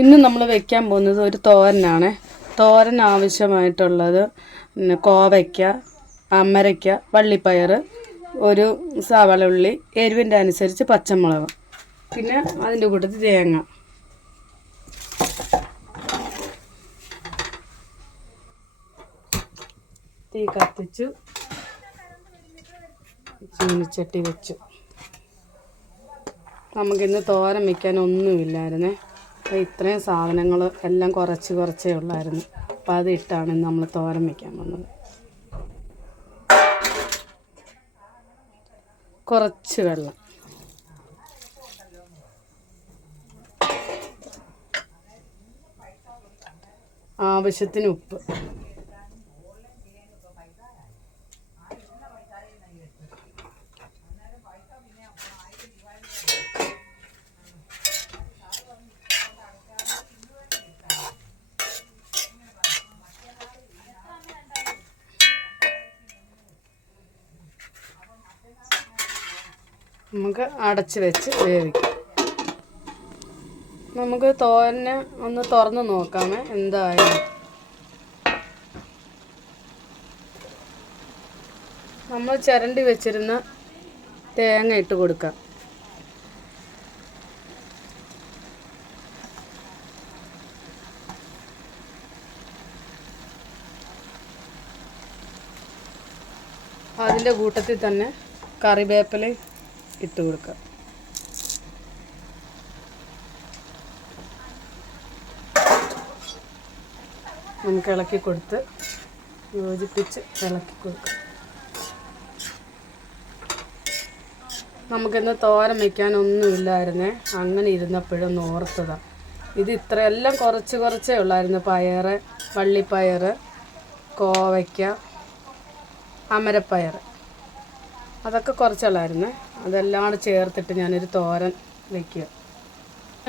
ഇന്ന് നമ്മൾ വെക്കാൻ പോകുന്നത് ഒരു തോരനാണ്. തോരൻ ആവശ്യമായിട്ടുള്ളത് കോവയ്ക്ക, അമരയ്ക്ക, വള്ളിപ്പയർ, ഒരു സവാള ഉള്ളി, എരിവിൻ്റെ അനുസരിച്ച് പച്ചമുളക്, പിന്നെ അതിൻ്റെ കൂട്ടത്തിൽ തേങ്ങ. തീ കത്തിച്ചു, ചീനിച്ചട്ടി വെച്ചു. നമുക്കിന്ന് തോരൻ വയ്ക്കാൻ ഒന്നുമില്ലായിരുന്നേ. അപ്പോൾ ഇത്രയും സാധനങ്ങൾ എല്ലാം കുറച്ചേ ഉള്ളായിരുന്നു. അപ്പോൾ അതിട്ടാണ് നമ്മൾ തോരൻ വയ്ക്കാൻ വന്നത്. കുറച്ച് വെള്ളം, ആവശ്യത്തിന് ഉപ്പ്, നമുക്ക് അടച്ച് വെച്ച് വേവിക്കാം. നമുക്ക് തോരനെ ഒന്ന് തുറന്ന് നോക്കാമേ എന്തായാലും. നമ്മൾ ചിരണ്ടി വെച്ചിരുന്ന തേങ്ങ ഇട്ട് കൊടുക്കാം. അതിൻ്റെ കൂട്ടത്തിൽ തന്നെ കറിവേപ്പില ഇട്ട് കൊടുക്കാം. നമുക്ക് ഇളക്കി കൊടുത്ത് യോജിപ്പിച്ച് ഇളക്കി കൊടുക്കാം. നമുക്കിന്ന് തോരൻ വയ്ക്കാനൊന്നുമില്ലായിരുന്നേ. അങ്ങനെ ഇരുന്നപ്പോഴൊന്ന് ഓർത്തതാണ്. ഇത് ഇത്രയെല്ലാം കുറച്ചേ ഉള്ളായിരുന്നു. പയർ, വള്ളിപ്പയർ, കോവയ്ക്ക, അമരപ്പയർ, അതൊക്കെ കുറച്ചുള്ളായിരുന്നു. അതെല്ലാം കൂടെ ചേർത്തിട്ട് ഞാനൊരു തോരൻ വയ്ക്കുക.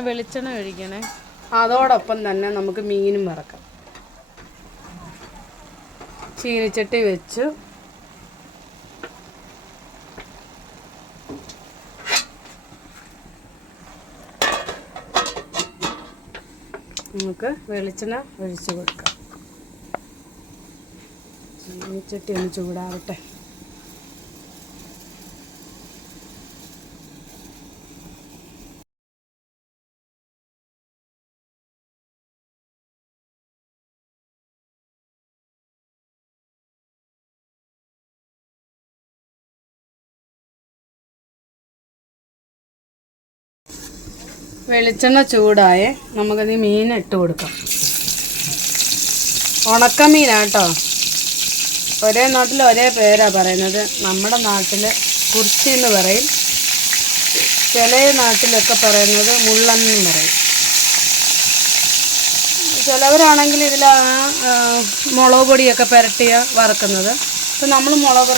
വെളിച്ചെണ്ണ ഒഴിക്കണേ. അതോടൊപ്പം തന്നെ നമുക്ക് മീനും വറക്കാം. ചീനിച്ചട്ടി വെച്ചു. നമുക്ക് വെളിച്ചെണ്ണ ഒഴിച്ച് കൊടുക്കാം. ചീനിച്ചട്ടി ഒന്ന് ചൂടാവട്ടെ. വെളിച്ചെണ്ണ ചൂടായേ. നമുക്കത് മീൻ ഇട്ട് കൊടുക്കാം. ഉണക്കമീനാട്ടോ. ഒരേ നാട്ടിൽ ഒരേ പേരാണ് പറയുന്നത്. നമ്മുടെ നാട്ടിൽ കുർച്ചി എന്ന് പറയും, ചില നാട്ടിലൊക്കെ പറയുന്നത് മുള്ളെന്നും പറയും. ചിലവരാണെങ്കിൽ ഇതിൽ മുളക് പൊടിയൊക്കെ പുരട്ടിയ വറക്കുന്നത്. അപ്പോൾ നമ്മൾ മുളക്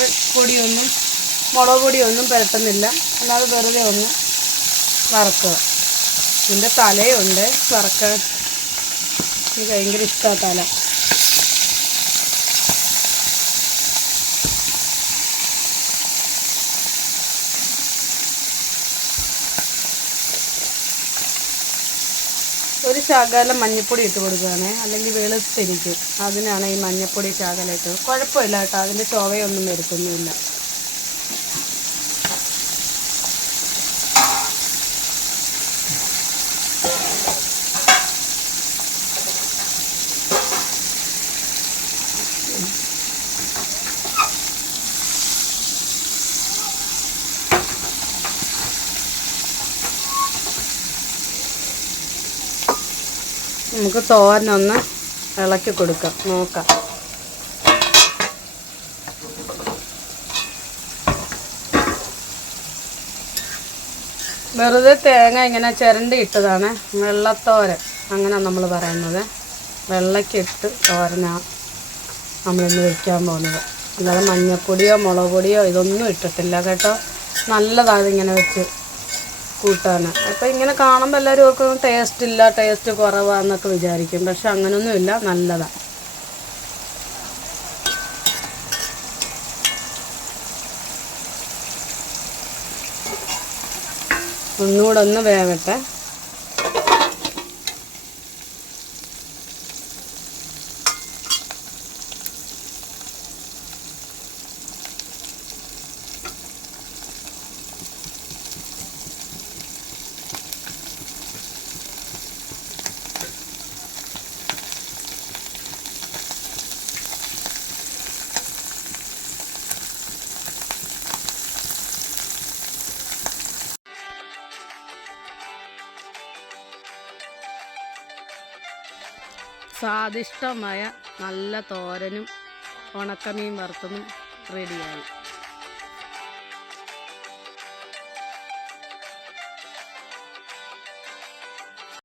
പൊടിയൊന്നും പുരട്ടുന്നില്ല. അല്ലാതെ വെറുതെ ഒന്ന് വറക്കുക. ഇതിൻ്റെ തലയുണ്ട് വറക്കാൻ. എനിക്ക് ഭയങ്കര ഇഷ്ടമാണ് തല. ഒരു ശകലം മഞ്ഞൾപ്പൊടി ഇട്ട് കൊടുക്കുകയാണേ, അല്ലെങ്കിൽ വെളുത്തിരിക്കും. അതിനാണ് ഈ മഞ്ഞൾപ്പൊടി ശകലം ഇട്ടത്. കുഴപ്പമില്ല കേട്ടോ, അതിൻ്റെ ചൊവയൊന്നും വരുത്തൊന്നുമില്ല. നമുക്ക് തോരനൊന്ന് ഇളക്കി കൊടുക്കാം. നോക്കാം. വെറുതെ തേങ്ങ ഇങ്ങനെ ചിരണ്ടി ഇട്ടതാണ്. വെള്ളത്തോരൻ അങ്ങനെ നമ്മൾ പറയുന്നത്. വെള്ളക്കിട്ട് തോരനാണ് നമ്മളിന്ന് വയ്ക്കാൻ പോകുന്നത്. അല്ലാതെ മഞ്ഞൾപ്പൊടിയോ മുളക് പൊടിയോ ഇതൊന്നും ഇട്ടിട്ടില്ല കേട്ടോ. നല്ലതാണ് ഇങ്ങനെ വെച്ച് കൂട്ടാൻ. അപ്പോൾ ഇങ്ങനെ കാണുമ്പോൾ എല്ലാവരും ഒക്കെ ടേസ്റ്റ് കുറവാന്നൊക്കെ വിചാരിക്കും. പക്ഷെ അങ്ങനെയൊന്നുമില്ല, നല്ലതാണ്. ഒന്നുകൂടെ ഒന്ന് വേവട്ടെ. സ്വാദിഷ്ടമായ നല്ല തോരനും ഉണക്കമീൻ വറുത്തതും റെഡിയായി.